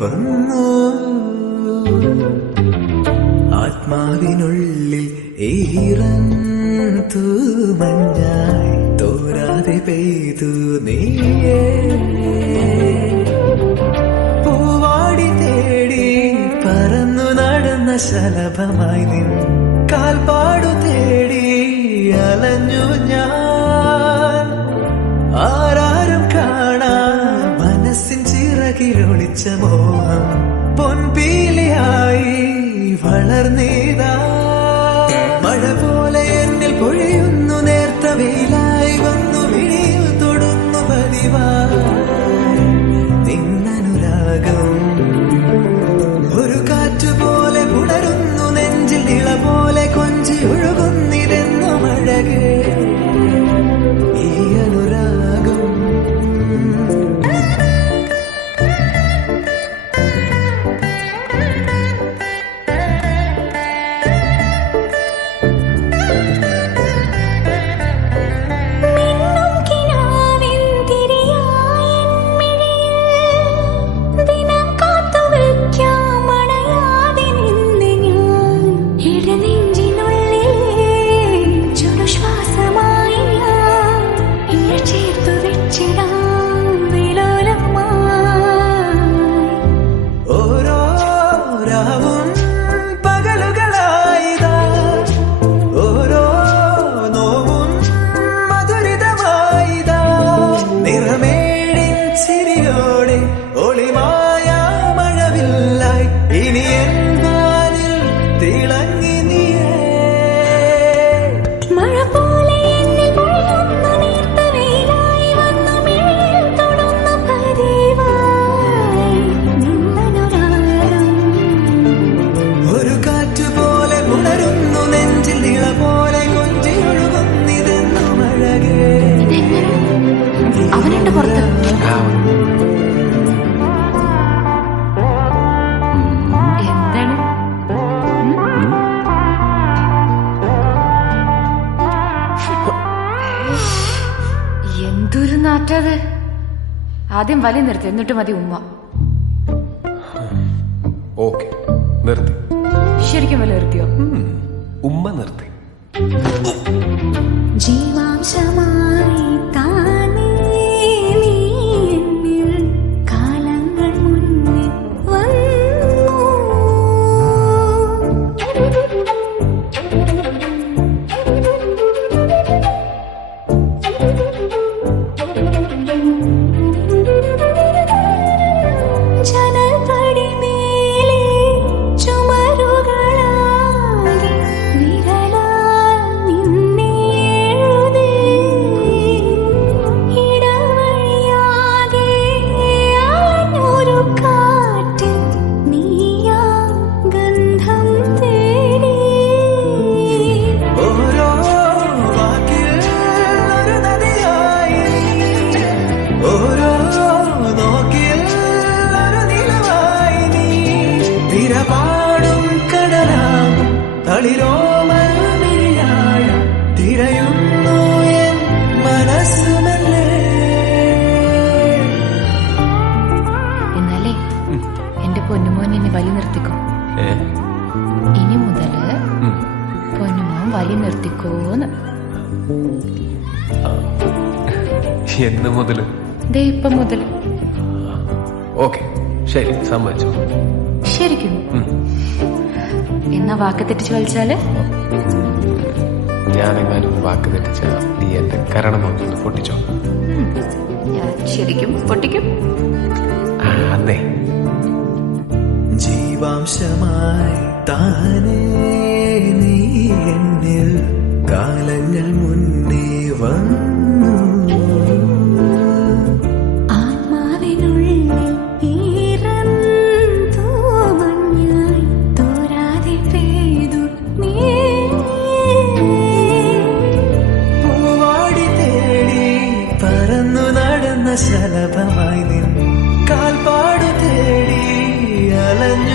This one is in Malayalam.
വന്നു. ആത്മാവിനുള്ളിൽ ഈറൻ തൂമഞ്ഞായി തോരാതെ പെയ്തു നീയേ. പൂവാടി തേടി പറന്നു നടന്ന ശലഭമായി നിൻ കാൽപ്പാടു തേടി അലഞ്ഞു ഞാൻ. ആരാരും കാണാ മനസ്സിൻ ചിറകിലൊളിച്ച മോഹം പൊൻപീലിയായി വളർന്നീതാ. മഴ പോലെ എന്നിൽ പൊഴിയുന്നു നേർത്ത വെയിലായി വന്നു വിഴിയിൽ തൊടുന്നു പതിവായി നിന്നനുരാഗം. ഒരു കാറ്റുപോലെ പുണരുന്നു നെഞ്ചിൽ ഇള പോലെ കൊഞ്ചി ഒഴുകുന്നിതെന്നു മഴകേ ഈ അനുരാഗം. അവനുണ്ട് പുറത്ത്. എന്താണ് എന്തൊരു നാറ്റത്. ആദ്യം വലി നിർത്തി, എന്നിട്ട് മതി ഉമ്മ. ഓക്കെ, നിർത്തി. ശരിക്കും വലി നിർത്തിയോ? ഉമ്മ നിർത്തി. ജീവാംശമായി താനേ നീ എന്നിൽ കാലങ്ങൾ മുന്നേ വന്നു. ജനൽപടി മേലെ ചുമരുകളാകെ വിരലാൽ നിന്നെ എഴുതി. ഇടവഴിയാകെ അലഞ്ഞൊരു കാറ്റിൽ നീയാ ഗന്ധം തേടി. ഓരോ വാക്കിൽ ഒരു നദിയായി, ഓരോ നോക്കിൽ ഒരു നിലവായി നീ. തിരപാടും കടലാകും തളിരോമൽമിഴിയാഴം തിരയുന്നു എൻ മനസ്സുമല്ലേ. എന്നാലേ എന്റെ പൊന്നുമോൻ എന്നെ വലി നിർത്തിക്കോ. ഇനി മുതല് പൊന്നുമോൻ വലി നിർത്തിക്കോന്ന്. എന്ന് മുതല്? ദേ ഇപ്പം മുതൽ. ഓക്കെ, ശരി, സമ്മതിച്ചു. ശരിക്കും? എന്നാ വാക്ക് തെറ്റിച്ച് വലിച്ചാല്? ഞാനെങ്ങാനും വാക്ക് തെറ്റിച്ച നീ എന്റെ കരണം നോക്കി പൊട്ടിച്ചോ? ഞാൻ ശരിക്കും പൊട്ടിക്കും. അന്നേ ജീവാംശമായി താനേ നീ എന്നിൽ കാലങ്ങൾ മുന്നേ വന്നു. ആത്മാവിനുള്ളിൽ ഈറൻ തൂമഞ്ഞായി തോരാതെ പെയ്തു നീ. പൂവാടി തേടി പറന്നു നടന്ന ശലഭമായി നിൻ കാൽപ്പാടു തേടി അലഞ്ഞു